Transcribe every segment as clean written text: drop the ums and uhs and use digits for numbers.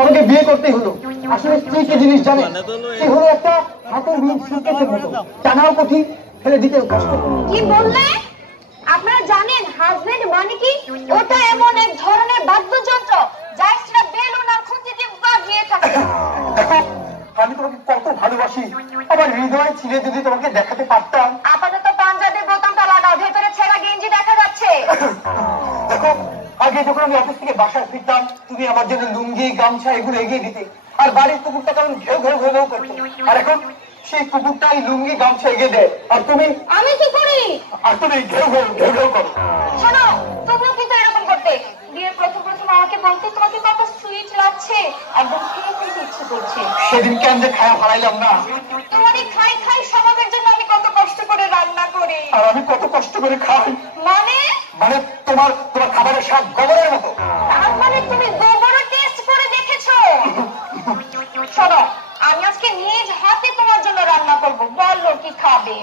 আমাকে বিয়ে করতেই হলো। আসলে স্ত্রী কি জিনিস জানে? সে হলো একটা হাতের বিন সুটকেসের মতো, টানাও কঠিন, ফেলে দিতেও কষ্ট। কি বললে? আপনারা জানেন হাজবেন্ড মানে কি? ওটা এমন এক ধরনের বাদ্যযন্ত্র যা স্ত্রীরা বেলুন আর খুঁটি দিয়ে বাজিয়ে থাকে। আমি তোমাকে কত ভালোবাসি, আমার হৃদয় ছিঁড়ে যদি তোমাকে দেখাতে পারতাম। আপাতত পাঞ্জাবির বোতামটা লাগাও, ভেতরে ছেঁড়া গেঞ্জি দেখা যাচ্ছে। দেখো, আগে যখন আমি অফিস থেকে বাসায় ফিরতাম, তুমি আমার জন্য লুঙ্গি গামছা এগুলো এগিয়ে দিতে, আর বাড়ির কুকুরটা কেমন ঘেউ ঘেউ ঘেউ ঘেউ করতো। আর এখন সেই কুকুরটাই লুঙ্গি গামছা এগিয়ে দেয়, আর তুমি আমি কি করি? আর তুমি ঘেউ ঘেউ ঘেউ ঘেউ করো। শোনো, তুমিও কিন্তু এরকম করতে। বিয়ের প্রথম আমাকে বলতে তোমাকে কত সুইট লাগছে, একদম খেয়ে খেতে ইচ্ছে করছে। সেদিন কেন যে খায়া হারাইলাম না। তোমার এই খাই খাই স্বভাবের জন্য আমি কত কষ্ট করে রান্না করি, আর আমি কত কষ্ট করে খাই। মানে মানে তোমার খাবারের স্বাদ গোবরের মতো। তার মানে তুমি গোবরও টেস্ট করে দেখেছো? শোনো, আমি আজকে নিজ হাতে তোমার জন্য রান্না করব, বলো কি খাবে?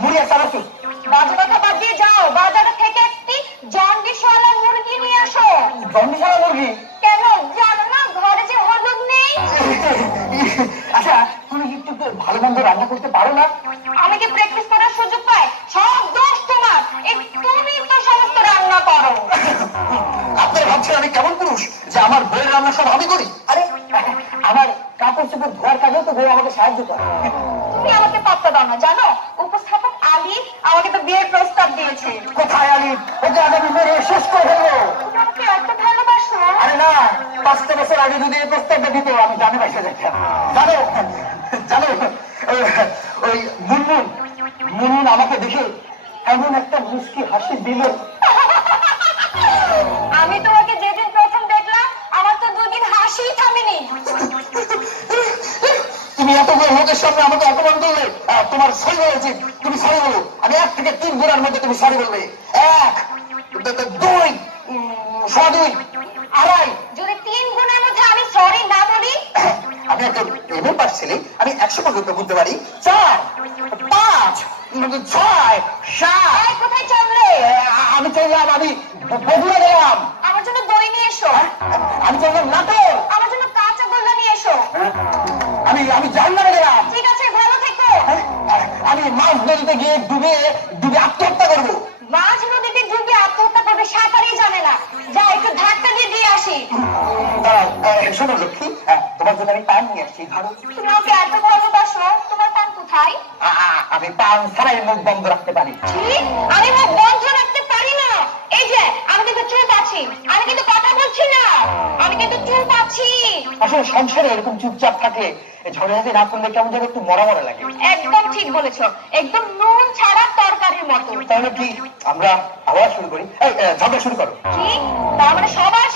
মুড়ি আর চানাচুর। বাজে কথা বাদ দিয়ে যাও, বাজার থেকে একটি জন্ডিসওয়ালা মুরগি নিয়ে আসো। জন্ডিসওয়ালা মুরগি? কেন জানো না ঘরে যে হলুদ নেই? আচ্ছা, তুমি একটু ভালো মন্দ রান্না করতে পারো না? আমি কি প্র্যাকটিস করার সুযোগ পাই? সব দোষ তোমার, তুমি তো সমস্ত রান্না করো। আপনারা ভাবছেন আমি কেমন পুরুষ যে আমার বইয়ের রান্না সব আমি করি? আরে আমার কাপড় চোপড় ধোয়ার কাজেও তো বউ আমাকে সাহায্য করে। তুমি আমাকে পাত্তা দাও না, জানো উপস্থাপক আলী আমাকে তো বিয়ের প্রস্তাব দিয়েছে। কোথায় আলী? ওকে আগামী মেরে শেষ করে ফেলবো। তুমি আমাকে এত ভালোবাসো? আরে না, 5 বছর আগে যদি এই প্রস্তাবটা দিত আমি জানে বাসা যেতাম। জানো জানো ওই মুনমুন মুনমুন আমাকে দেখে এমন একটা মুস্কি হাসি দিল। আমি তোমাকে যেদিন প্রথম দেখলাম আমার তো 2 দিন হাসি থামেনি। তুমি এত লোকের সামনে আমাকে অপমান করলে, তোমার সরি বলা উচিত। তুমি সরি বলো, আমি 1 থেকে 3 গুণের মধ্যে তুমি সরি বলবে। 1, 2, 2, 2.5। যদি 3 গুণের মধ্যে আমি সরি না বলি? আমি একটা এমন পাচ্ছিলি, আমি 100 পর্যন্ত বুঝতে পারি। 4, 5, 6, 7। কোথায় চললে? আমি চললাম, আমি বগুড়া গেলাম। আমার জন্য দই নিয়ে এসো। আমি চললাম নাটোর। আমার জন্য কাঁচা গোল্লা নিয়ে এসো। আমি জাহান্নামে গেলাম। ঠিক আছে, ভালো থেকো। আমি মাছ নদীতে গিয়ে ডুবে ডুবে আত্মহত্যা করবো। মাঝ নদীতে ডুবে আত্মহত্যা করবে সাঁতারই জানে না, যা একটু ধাক্কা দিয়ে দিয়ে আসি। শোনো লক্ষ্মী, তোমার জন্য আমি পান নিয়ে আসছি। ধরো। তুমি ওকে এত ভালোবাসো, তোমার পান কোথায়? আমি পান ছাড়াই মুখ বন্ধ রাখতে পারি। আমি মুখ বন্ধ রাখতে পারি না? এই যে আমি কিন্তু চুপ আছি, আমি কিন্তু কথা বলছি না, আমি কিন্তু চুপ আছি। আসলে সংসারে এরকম চুপচাপ থাকলে ঝড়ে না করলে কেমন যেন একটু মরা মরা লাগে। একদম ঠিক বলেছো, একদম নুন ছাড়া তরকারির মতো। তাহলে কি আমরা আবার শুরু করি? ঝগড়া শুরু করো। কি তার মানে সবার